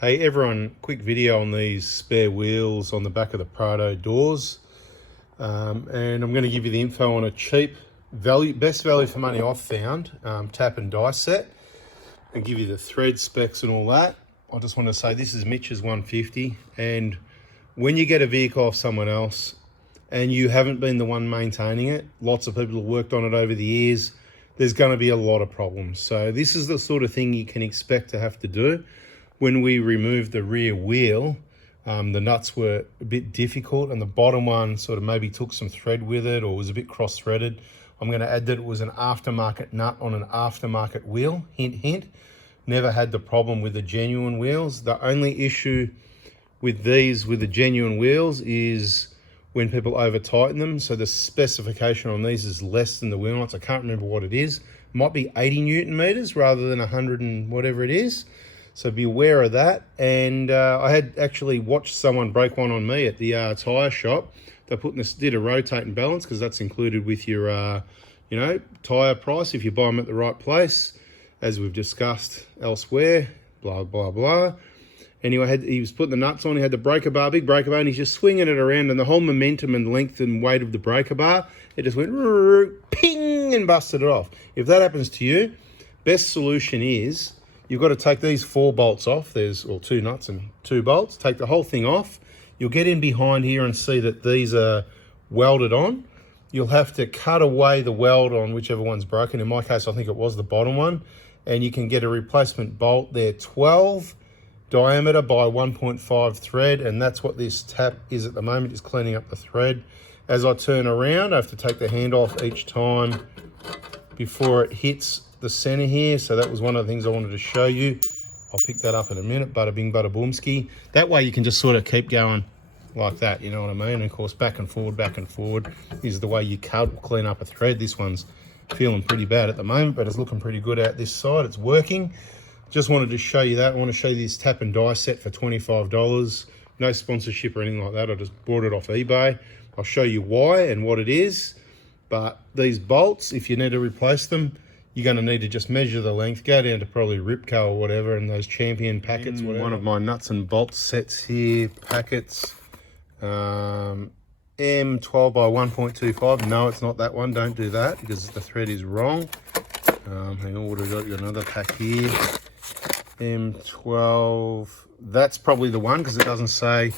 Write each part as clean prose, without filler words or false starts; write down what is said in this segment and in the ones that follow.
Hey everyone, quick video on these spare wheels on the back of the Prado doors. And I'm going to give you the info on a cheap value, best value for money I've found, tap and die set, and give you the thread specs and all that. I just want to say this is Mitch's 150, and when you get a vehicle off someone else and you haven't been the one maintaining it, lots of people have worked on it over the years, there's going to be a lot of problems. So this is the sort of thing you can expect to have to do. When we removed the rear wheel, the nuts were a bit difficult, and the bottom one sort of maybe took some thread with it or was a bit cross-threaded. I'm going to add that it was an aftermarket nut on an aftermarket wheel. Hint, hint. Never had the problem with the genuine wheels. The only issue with these, with the genuine wheels, is when people over-tighten them. So the specification on these is less than the wheel nuts. I can't remember what it is. It might be 80 Newton meters rather than 100 and whatever it is. So be aware of that. And I had actually watched someone break one on me at the tyre shop. They did a rotate and balance, because that's included with your, tyre price if you buy them at the right place, as we've discussed elsewhere. Blah blah blah. Anyway, he was putting the nuts on. He had the breaker bar, big breaker bar, and he's just swinging it around, and the whole momentum and length and weight of the breaker bar, it just went ping and busted it off. If that happens to you, best solution is, you've got to take these 4 bolts off. There's 2 nuts and 2 bolts. Take the whole thing off. You'll get in behind here and see that these are welded on. You'll have to cut away the weld on whichever one's broken. In my case, I think it was the bottom one. And you can get a replacement bolt there, 12 diameter by 1.5 thread. And that's what this tap is at the moment, is cleaning up the thread. As I turn around, I have to take the hand off each time before it hits the center here. So that was one of the things I wanted to show you. I'll pick that up in a minute. Bada bing, bada boomski. That way you can just sort of keep going like that, you know what I mean? And of course, back and forward is the way you clean up a thread. This one's feeling pretty bad at the moment, but it's looking pretty good out this side. It's working. Just wanted to show you that. I want to show you this tap and die set for $25. No sponsorship or anything like that. I just bought it off eBay. I'll show you why and what it is. But these bolts, if you need to replace them, you're going to need to just measure the length, go down to probably Ripco or whatever, and those Champion packets. One of my nuts and bolts sets here, packets, M12 by 1.25. No, it's not that one. Don't do that, because the thread is wrong. Hang on, we've got another pack here. M12. That's probably the one, because it doesn't say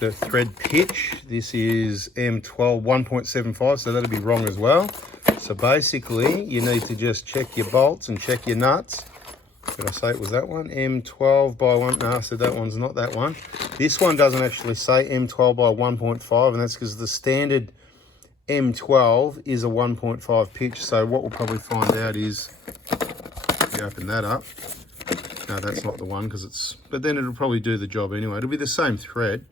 the thread pitch. This is M12 1.75, so that'll be wrong as well. So basically, you need to just check your bolts and check your nuts. Did I say it was that one? M12 by 1. No, I said that one's not that one. This one doesn't actually say M12 by 1.5, and that's because the standard M12 is a 1.5 pitch. So what we'll probably find out is, if you open that up, no, that's not the one, because it's, but then it'll probably do the job anyway. It'll be the same thread,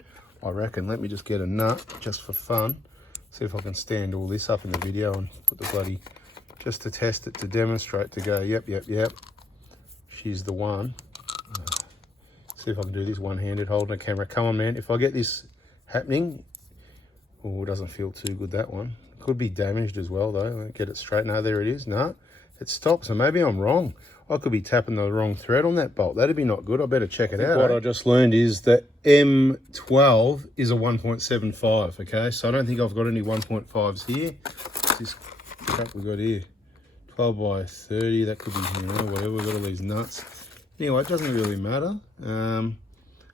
I reckon. Let me just get a nut just for fun. See if I can stand all this up in the video and put the bloody, just to test it, to demonstrate, to go, yep, she's the one. See if I can do this one-handed holding a camera. Come on, man. If I get this happening, oh, it doesn't feel too good, that one. Could be damaged as well, though. Get it straight. No, there it is. No, it stops. So maybe I'm wrong. I could be tapping the wrong thread on that bolt. That'd be not good. I better check it out. What I just learned is that M12 is a 1.75, okay? So I don't think I've got any 1.5s here. What's this crap we got here? 12 by 30, that could be, whatever. We've got all these nuts. Anyway, it doesn't really matter.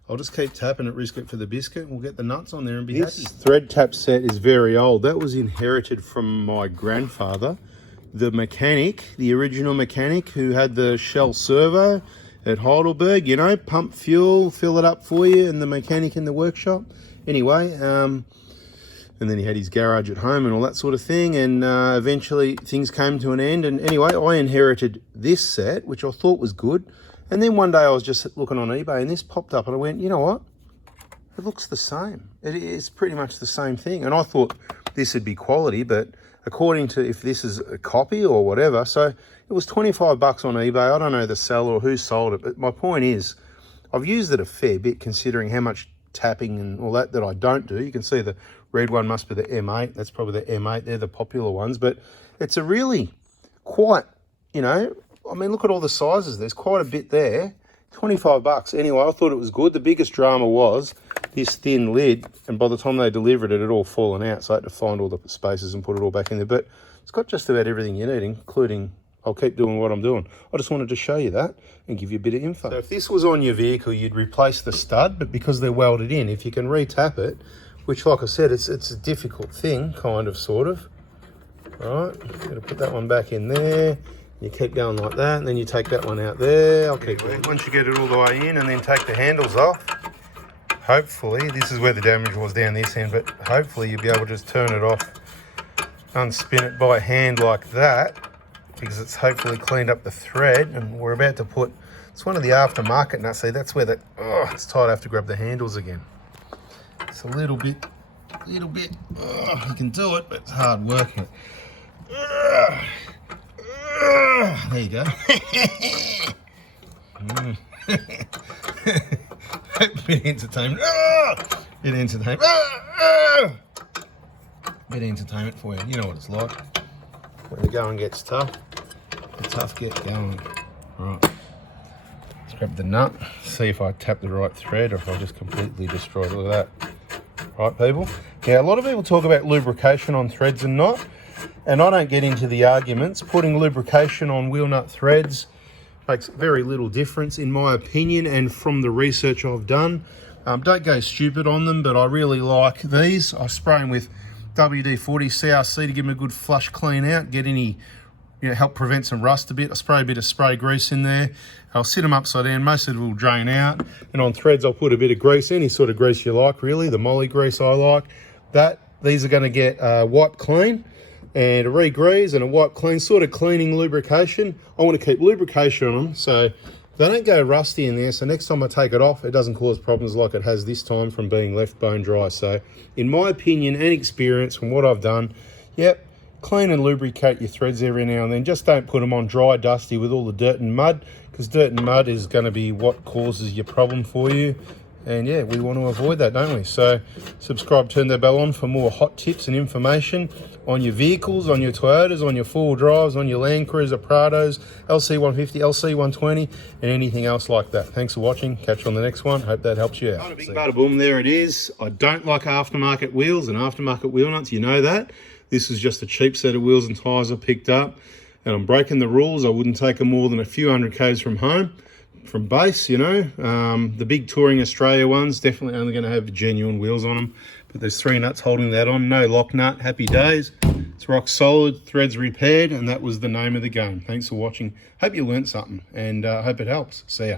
I'll just keep tapping it, risk it for the biscuit. We'll get the nuts on there and be happy. This thread tap set is very old. That was inherited from my grandfather, the mechanic, the original mechanic who had the Shell servo at Heidelberg, pump fuel, fill it up for you, and the mechanic in the workshop. Anyway, and then he had his garage at home and all that sort of thing, and eventually things came to an end. And anyway, I inherited this set, which I thought was good. And then one day I was just looking on eBay, and this popped up, and I went, you know what? It looks the same. It is pretty much the same thing. And I thought this would be quality, but according to if this is a copy or whatever, so it was 25 bucks on eBay. I don't know the seller or who sold it, but my point is, I've used it a fair bit considering how much tapping and all that I don't do. You can see the red one must be the M8. That's probably the M8. They're the popular ones, but it's a really quite, I mean, look at all the sizes. There's quite a bit there. $25. Anyway, I thought it was good. The biggest drama was this thin lid, and by the time they delivered it, it had all fallen out, so I had to find all the spaces and put it all back in there. But it's got just about everything you need, including, I'll keep doing what I'm doing. I just wanted to show you that and give you a bit of info. So if this was on your vehicle, you'd replace the stud, but because they're welded in, if you can re-tap it, which, like I said, it's a difficult thing, kind of, sort of. All right, going to put that one back in there. You keep going like that, and then you take that one out there. I'll keep going. Once you get it all the way in, and then take the handles off, hopefully, this is where the damage was down this end, but hopefully you'll be able to just turn it off, unspin it by hand like that, because it's hopefully cleaned up the thread. And we're about to put, it's one of the aftermarket nuts. See, that's where it's tight. I have to grab the handles again. It's a little bit, you can do it, but it's hard working. There you go. Bit entertainment. Bit entertainment. Bit entertainment for you. You know what it's like. When the going gets tough, the tough get going. Right. Let's grab the nut. See if I tap the right thread or if I just completely destroy it. Look at that. Right, people? Now, a lot of people talk about lubrication on threads and not, and I don't get into the arguments. Putting lubrication on wheel nut threads makes very little difference, in my opinion, and from the research I've done. Don't go stupid on them, but I really like these. I spray them with WD-40 CRC to give them a good flush clean out, get any, help prevent some rust a bit. I spray a bit of spray grease in there. I'll sit them upside down. Most of it will drain out. And on threads, I'll put a bit of grease, any sort of grease you like, really. The moly grease I like. These are going to get wiped clean, and a re-grease and a wipe clean, sort of cleaning lubrication. I want to keep lubrication on them so they don't go rusty in there. So next time I take it off, it doesn't cause problems like it has this time from being left bone dry. So in my opinion and experience from what I've done, yep, clean and lubricate your threads every now and then. Just don't put them on dry, dusty with all the dirt and mud, because dirt and mud is going to be what causes your problem for you. And yeah, we want to avoid that, don't we? So subscribe, turn that bell on for more hot tips and information on your vehicles, on your Toyotas, on your four-wheel drives, on your Land Cruiser, Prados, LC150, LC120, and anything else like that. Thanks for watching. Catch you on the next one. Hope that helps you out. Bada bing, bada boom, there it is. I don't like aftermarket wheels and aftermarket wheel nuts. You know that. This is just a cheap set of wheels and tyres I picked up. And I'm breaking the rules. I wouldn't take them more than a few hundred Ks from home. From base, the big Touring Australia ones definitely only going to have genuine wheels on them, but there's 3 nuts holding that on. No lock nut. Happy days. It's rock solid, threads repaired, and that was the name of the game. Thanks for watching. Hope you learned something, and hope it helps. See ya.